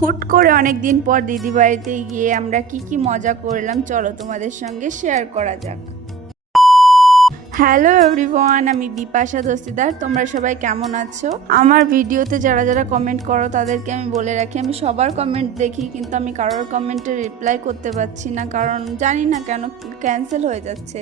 হুট করে অনেক দিন পর দিদি বাড়িতে গিয়ে আমরা কি মজা করলাম চলো তোমাদের সঙ্গে শেয়ার করা যাক। হ্যালো এভরিওয়ান, আমি বিপাশা দস্তিদার। তোমরা সবাই কেমন আছো? আমার ভিডিওতে যারা যারা কমেন্ট করো তাদেরকে আমি বলে রাখি, আমি সবার কমেন্ট দেখি, কিন্তু আমি কারোর কমেন্টে রিপ্লাই করতে পারছি না, কারণ জানি না কেন ক্যান্সেল হয়ে যাচ্ছে।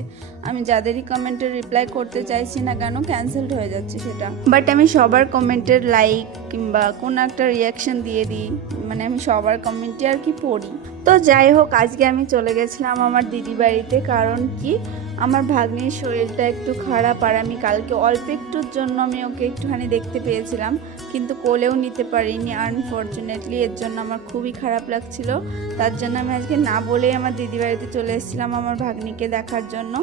আমি যাদেরই কমেন্টের রিপ্লাই করতে চাইছি না কেন ক্যান্সেলড হয়ে যাচ্ছে সেটা। বাট আমি সবার কমেন্টের লাইক কিংবা কোনো একটা রিয়াকশন দিয়ে দিই, মানে আমি সবার কমেন্টই আর কি পড়ি। তো যাই হোক, আজকে আমি চলে গেছিলাম আমার দিদি বাড়িতে, কারণ কি আমার ভাগ্নির শরীরটা একটু খারাপ, আর আমি কালকে অল্প একটুর জন্য আমি ওকে একটুখানি দেখতে পেয়েছিলাম, কিন্তু কোলেও নিতে পারিনি আনফর্চুনেটলি। এর জন্য আমার খুবই খারাপ লাগছিল। তার জন্য আমি আজকে না বলেই আমার দিদি বাড়িতে চলে এসেছিলাম আমার ভাগ্নিকে দেখার জন্য।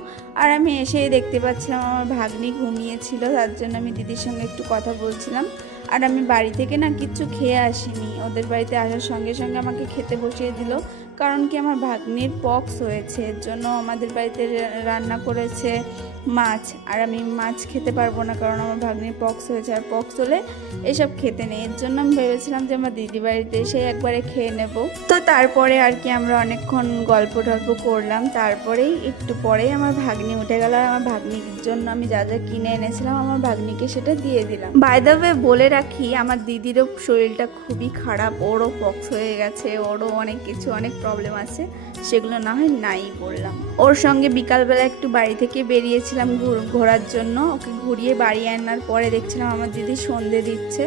আর আমি এসেই দেখতে পাচ্ছিলাম আমার ভাগ্নি ঘুমিয়েছিল, তার জন্য আমি দিদির সঙ্গে একটু কথা বলছিলাম। আর আমি বাড়ি থেকে না কিচ্ছু খেয়ে আসিনি, ওদের বাড়িতে আসার সঙ্গে সঙ্গে আমাকে খেতে বসিয়ে দিল, কারণ কি আমার ভাগ্নির পক্স হয়েছে। এর জন্য আমাদের বাড়িতে রান্না করেছে মাছ, আর আমি মাছ খেতে পারবো না, কারণ আমার ভাগ্নির পক্স হয়েছে, আর পক্স হলে এসব খেতে নেই। এর জন্য আমি ভেবেছিলাম যে আমার দিদি বাড়িতে এসে একবারে খেয়ে নেব। তো তারপরে আর কি আমরা অনেকক্ষণ গল্প টল্প করলাম, তারপরেই একটু পরেই আমার ভাগ্নি উঠে গেল, আর আমার ভাগ্নির জন্য আমি যা যা কিনে এনেছিলাম আমার ভাগ্নিকে সেটা দিয়ে দিলাম। বাই দ্য ওয়ে বলে রাখি, আমার দিদিরও শরীরটা খুবই খারাপ, ওরও পক্স হয়ে গেছে, ওরও অনেক কিছু অনেক প্রবলেম আছে, সেগুলো না হয় নাই বললাম। ওর সঙ্গে বিকালবেলা একটু বাড়ি থেকে বেরিয়েছিলাম ঘোরার জন্য, ওকে ঘুরিয়ে বাড়ি আনার পরে দেখছিলাম আমার দিদি সন্ধে দিচ্ছে,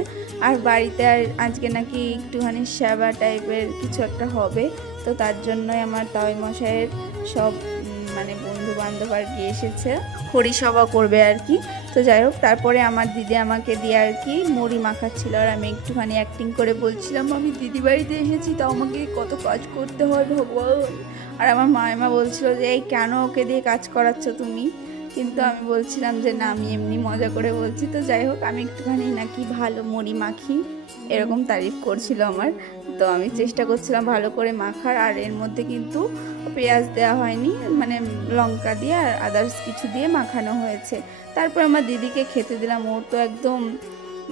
আর বাড়িতে আর আজকে নাকি একটুখানি সেবা টাইপের কিছু একটা হবে। তো তার জন্যই আমার তাই মশাইয়ের সব মানে বন্ধু বান্ধব আর কি এসেছে, হরিসভা করবে আর কি। তো যাই হোক, তারপরে আমার দিদি আমাকে দিয়ে আর কি মুড়ি মাখাচ্ছিল, আর আমি একটুখানি অ্যাক্টিং করে বলছিলাম আমি দিদি বাড়িতে এসেছি, তো আমাকে কত কাজ করতে হয় ভগবান। আর আমার মায়েমা বলছিল যে এই কেন ওকে দিয়ে কাজ করাচ্ছ তুমি, কিন্তু আমি বলছিলাম যে না, আমি এমনি মজা করে বলছি। তো যাই হোক, আমি একটুখানি নাকি ভালো মুড়ি মাখি এরকম তারিফ করছিল আমার। তো আমি চেষ্টা করছিলাম ভালো করে মাখার, আর এর মধ্যে কিন্তু পেঁয়াজ দেওয়া হয়নি, মানে লঙ্কা দিয়ে আর আদার্স কিছু দিয়ে মাখানো হয়েছে। তারপর আমার দিদিকে খেতে দিলাম, ওর তো একদম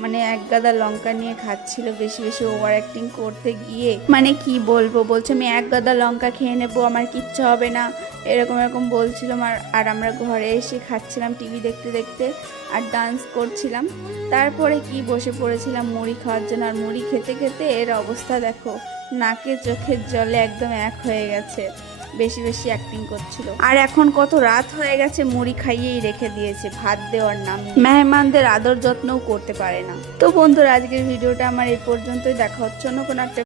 মানে এক গাদা লঙ্কা নিয়ে খাচ্ছিল, বেশি বেশি ওভার অ্যাক্টিং করতে গিয়ে মানে কি বলবো, বলছে আমি এক গাদা লঙ্কা খেয়ে নেবো, আমার কিচ্ছু হবে না, এরকম এরকম বলছিলাম। আর আমরা ঘরে এসে খাচ্ছিলাম টিভি দেখতে দেখতে আর ডান্স করছিলাম। তারপরে কি বসে পড়েছিলাম মুড়ি খাওয়ার জন্য, আর মুড়ি খেতে খেতে এর অবস্থা দেখো, নাকে চোখের জলে একদম এক হয়ে গেছে, বেশি বেশি অ্যাক্টিং করছিল। আর এখন কত রাত হয়ে গেছে, মুড়ি খাইয়েই রেখে দিয়েছে, ভাত দেওয়ার নাম, মেহমানদের আদর যত্নও করতে পারে না। তো বন্ধুরা, আজকের ভিডিওটা আমার এই পর্যন্তই, দেখা হচ্ছে অন্য কোনো একটা